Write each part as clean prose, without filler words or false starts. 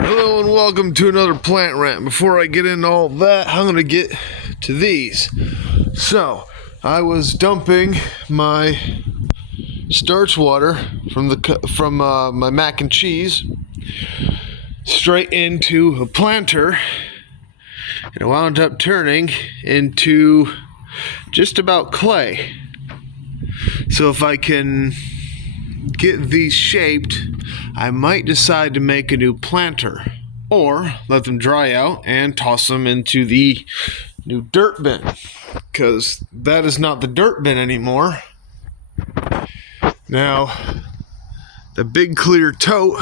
Hello and welcome to another plant rant. Before I get into all that, I'm going to get to these. So, I was dumping my starch water from my mac and cheese straight into a planter, and it wound up turning into just about clay. So if I can get these shaped, I might decide to make a new planter, or let them dry out and toss them into the new dirt bin, because that is not the dirt bin anymore. Now, the big clear tote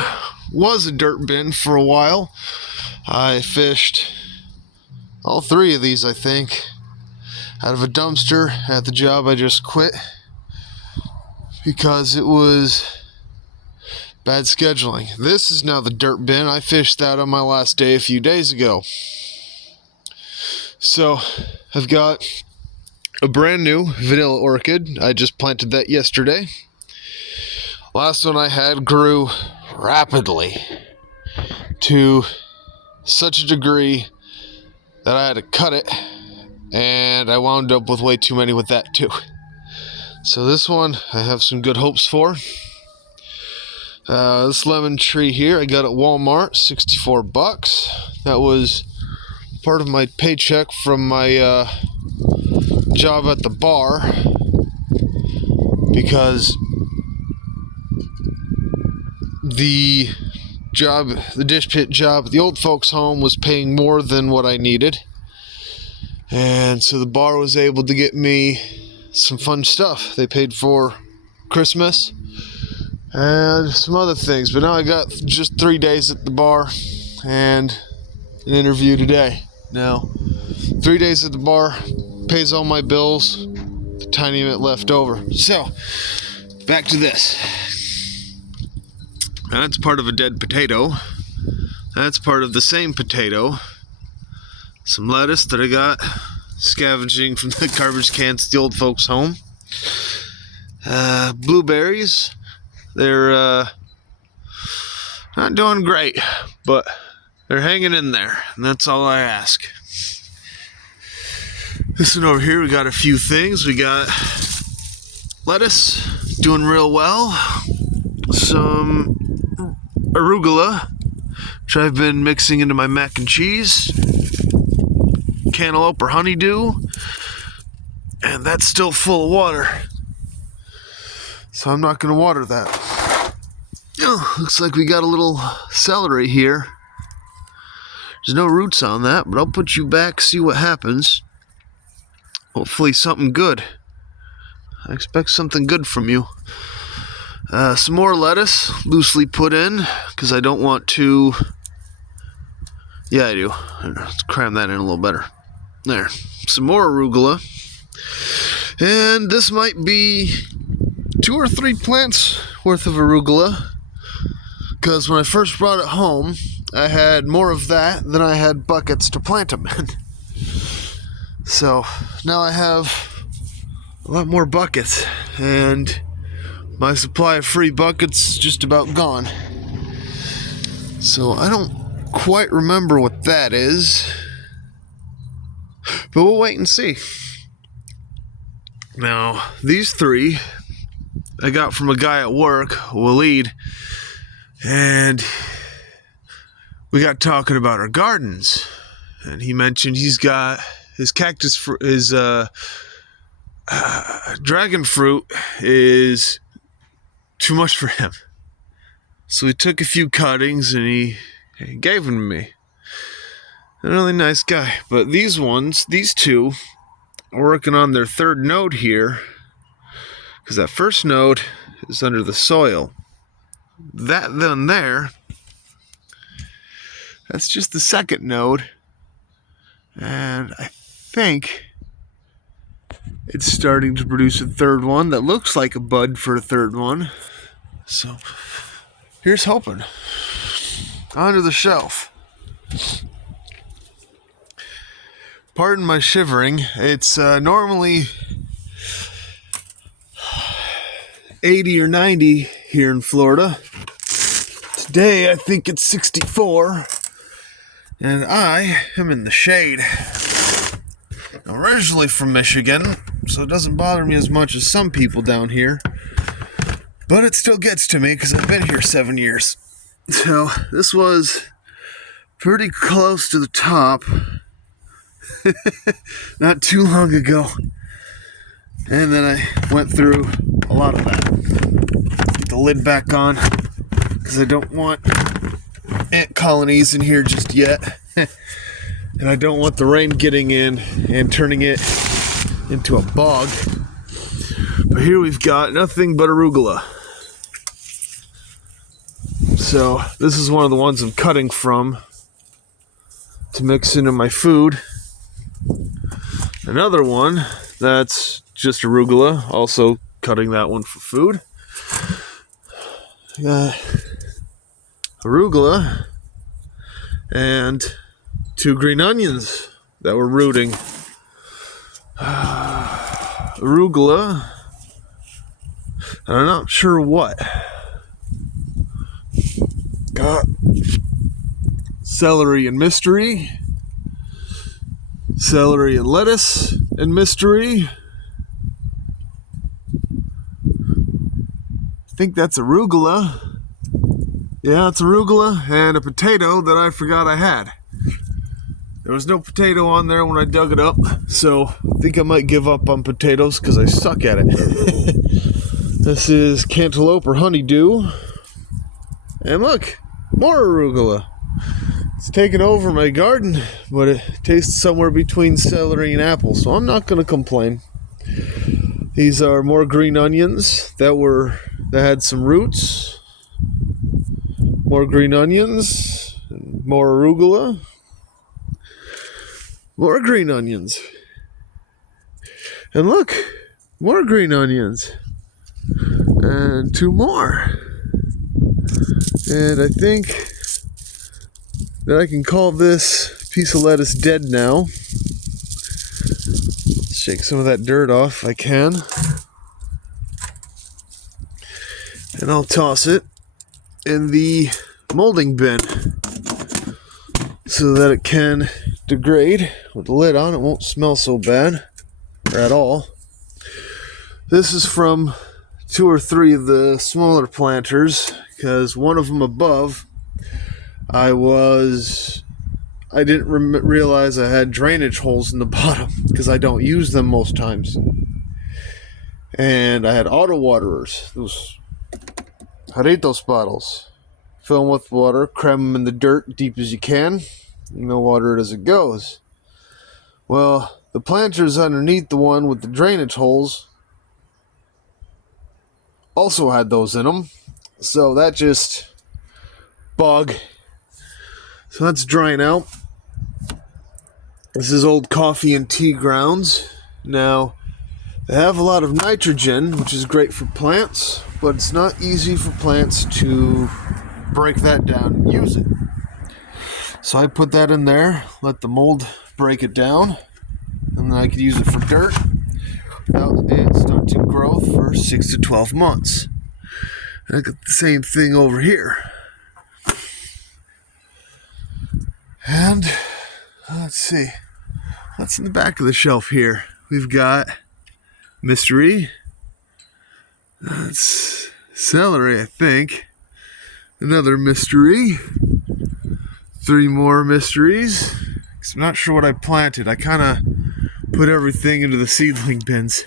was a dirt bin for a while. I fished all three of these, I think, out of a dumpster at the job I just quit, because it was bad scheduling. This is now the dirt bin. I fished that on my last day a few days ago. So I've got a brand new vanilla orchid. I just planted that yesterday. Last one I had grew rapidly to such a degree that I had to cut it, and I wound up with way too many with that too. So this one I have some good hopes for. This lemon tree here I got at Walmart, $64. That was part of my paycheck from my job at the bar, because the dish pit job at the old folks home was paying more than what I needed, and so the bar was able to get me some fun stuff. They paid for Christmas and some other things, but now I got just 3 days at the bar and an interview today. Now, 3 days at the bar pays all my bills, the tiny bit left over. So, back to this. That's part of a dead potato. That's part of the same potato. Some lettuce that I got scavenging from the garbage cans at the old folks' home. Blueberries. They're not doing great, but they're hanging in there, and that's all I ask. This one over here, we got a few things. We got lettuce, doing real well. Some arugula, which I've been mixing into my mac and cheese. Cantaloupe or honeydew, and that's still full of water, so I'm not going to water that. Looks like we got a little celery here. There's no roots on that, but I'll put you back, see what happens. Hopefully something good. I expect something good from you. Some more lettuce loosely put in, because I don't want to. Yeah, I do. Let's cram that in a little better. There. Some more arugula. And this might be 2 or 3 plants worth of arugula, because when I first brought it home, I had more of that than I had buckets to plant them in. So now I have a lot more buckets, and my supply of free buckets is just about gone. So I don't quite remember what that is, but we'll wait and see. Now, these 3 I got from a guy at work, Waleed, and we got talking about our gardens, and he mentioned he's got his dragon fruit is too much for him. So he took a few cuttings and he gave them to me. A really nice guy. But these 2, are working on their 3rd node here, because that first node is under the soil. That then there, that's just the 2nd node, and I think it's starting to produce a 3rd one that looks like a bud for a 3rd one. So here's hoping. Onto the shelf. Pardon my shivering. It's normally 80 or 90 here in Florida. Today I think it's 64, and I am in the shade. I'm originally from Michigan, so it doesn't bother me as much as some people down here, but it still gets to me because I've been here 7 years. So this was pretty close to the top not too long ago, and then I went through a lot of that. Get the lid back on because I don't want ant colonies in here just yet. And I don't want the rain getting in and turning it into a bog. But here we've got nothing but arugula. So this is one of the ones I'm cutting from to mix into my food. Another one that's just arugula, also cutting that one for food. Arugula and 2 green onions that were rooting. Arugula, and I'm not sure what. Got celery and mystery, celery and lettuce and mystery. I think that's arugula. Yeah, it's arugula and a potato that I forgot I had. There was no potato on there when I dug it up, so I think I might give up on potatoes because I suck at it. This is cantaloupe or honeydew. And look, more arugula. It's taken over my garden, but it tastes somewhere between celery and apple, so I'm not going to complain. These are more green onions that had some roots. More green onions, more arugula. More green onions. And look, more green onions. And 2 more. And I think that I can call this piece of lettuce dead now. Shake some of that dirt off if I can. And I'll toss it in the molding bin so that it can degrade. With the lid on, it won't smell so bad or at all. This is from 2 or 3 of the smaller planters, because one of them above I didn't realize I had drainage holes in the bottom because I don't use them most times. And I had auto waterers, those Jarritos bottles. Fill them with water, cram them in the dirt deep as you can, and they'll water it as it goes. Well, the planters underneath the one with the drainage holes also had those in them, so that just bug. So that's drying out. This is old coffee and tea grounds. Now, they have a lot of nitrogen, which is great for plants, but it's not easy for plants to break that down and use it. So I put that in there, let the mold break it down, and then I could use it for dirt and stunting growth for 6 to 12 months. And I got the same thing over here. And let's see, what's in the back of the shelf here? We've got mystery. That's celery, I think. Another mystery. 3 more mysteries. I'm not sure what I planted. I kind of put everything into the seedling bins.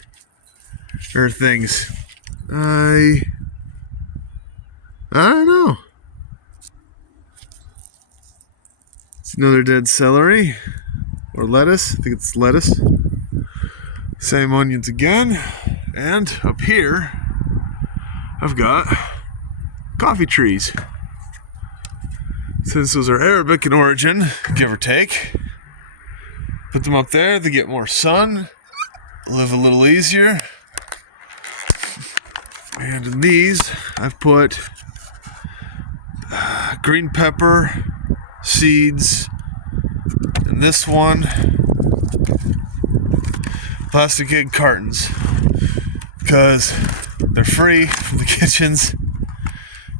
Or things. I don't know. It's another dead celery. Or lettuce. I think it's lettuce. Same onions again. And up here, I've got coffee trees. Since those are Arabic in origin, give or take, put them up there, they get more sun, live a little easier. And in these, I've put green pepper, seeds, and this one, plastic egg cartons, because they're free from the kitchens,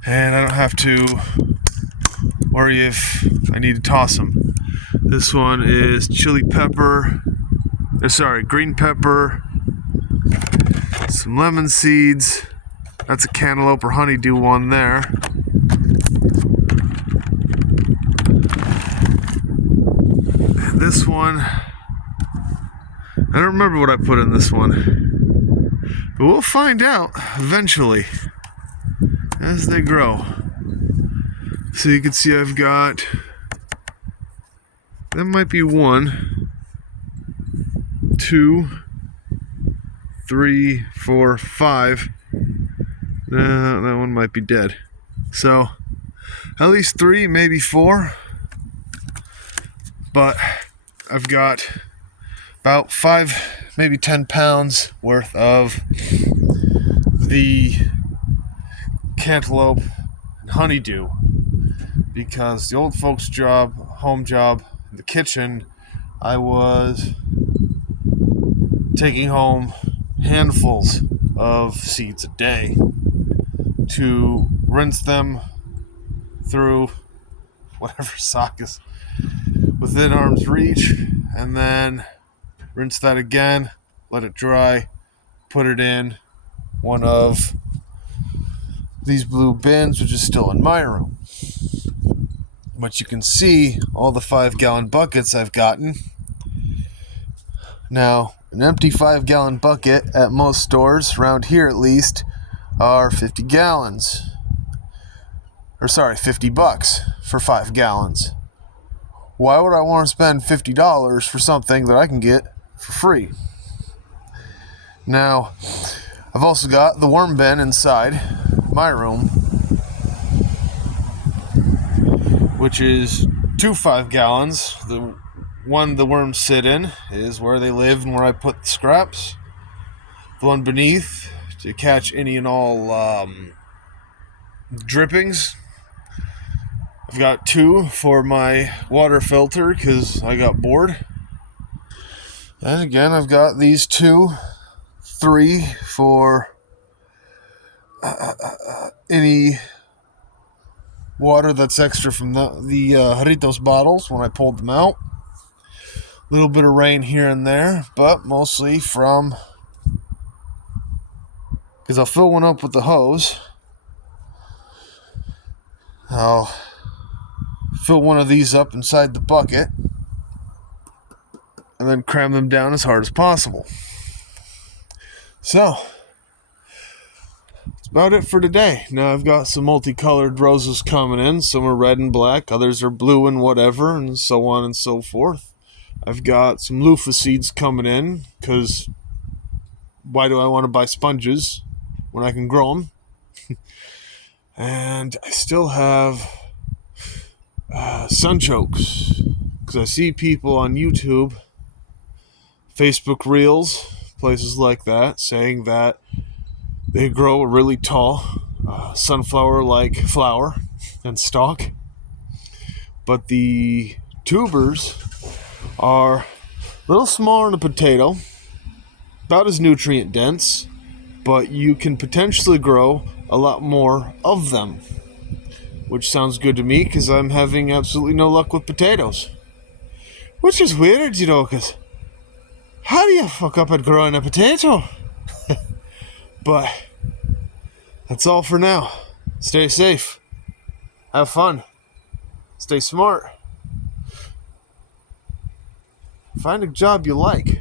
and I don't have to or if I need to toss them. This one is chili pepper, green pepper, some lemon seeds. That's a cantaloupe or honeydew one there. And this one, I don't remember what I put in this one, but we'll find out eventually as they grow. So you can see I've got, that might be 1, 2, 3, 4, 5. That one might be dead. So at least 3, maybe 4. But I've got about 5, maybe 10 pounds worth of the cantaloupe and honeydew, because the old folks' job, home job, the kitchen, I was taking home handfuls of seeds a day to rinse them through whatever sock is within arm's reach, and then rinse that again, let it dry, put it in one of these blue bins, which is still in my room. But you can see all the 5-gallon buckets I've gotten. Now, an empty 5-gallon bucket at most stores, around here at least, are 50 gallons. Or sorry, $50 for 5 gallons. Why would I want to spend $50 for something that I can get for free? Now, I've also got the worm bin inside my room, which is 2 5 gallons. The one the worms sit in is where they live and where I put the scraps. The one beneath to catch any and all drippings. I've got 2 for my water filter because I got bored. And again, I've got these 2, 3 for any water that's extra from the Jarritos bottles when I pulled them out. A little bit of rain here and there, but mostly from, because I'll fill one up with the hose. I'll fill one of these up inside the bucket and then cram them down as hard as possible. So that's about it for today. Now I've got some multicolored roses coming in. Some are red and black, others are blue and whatever, and so on and so forth. I've got some loofah seeds coming in, because why do I want to buy sponges when I can grow them? And I still have sunchokes, because I see people on YouTube, Facebook Reels, places like that, saying that they grow a really tall sunflower-like flower and stalk, but the tubers are a little smaller than a potato, about as nutrient dense, but you can potentially grow a lot more of them, which sounds good to me because I'm having absolutely no luck with potatoes. Which is weird, you know, because how do you fuck up at growing a potato? But that's all for now. Stay safe. Have fun. Stay smart. Find a job you like.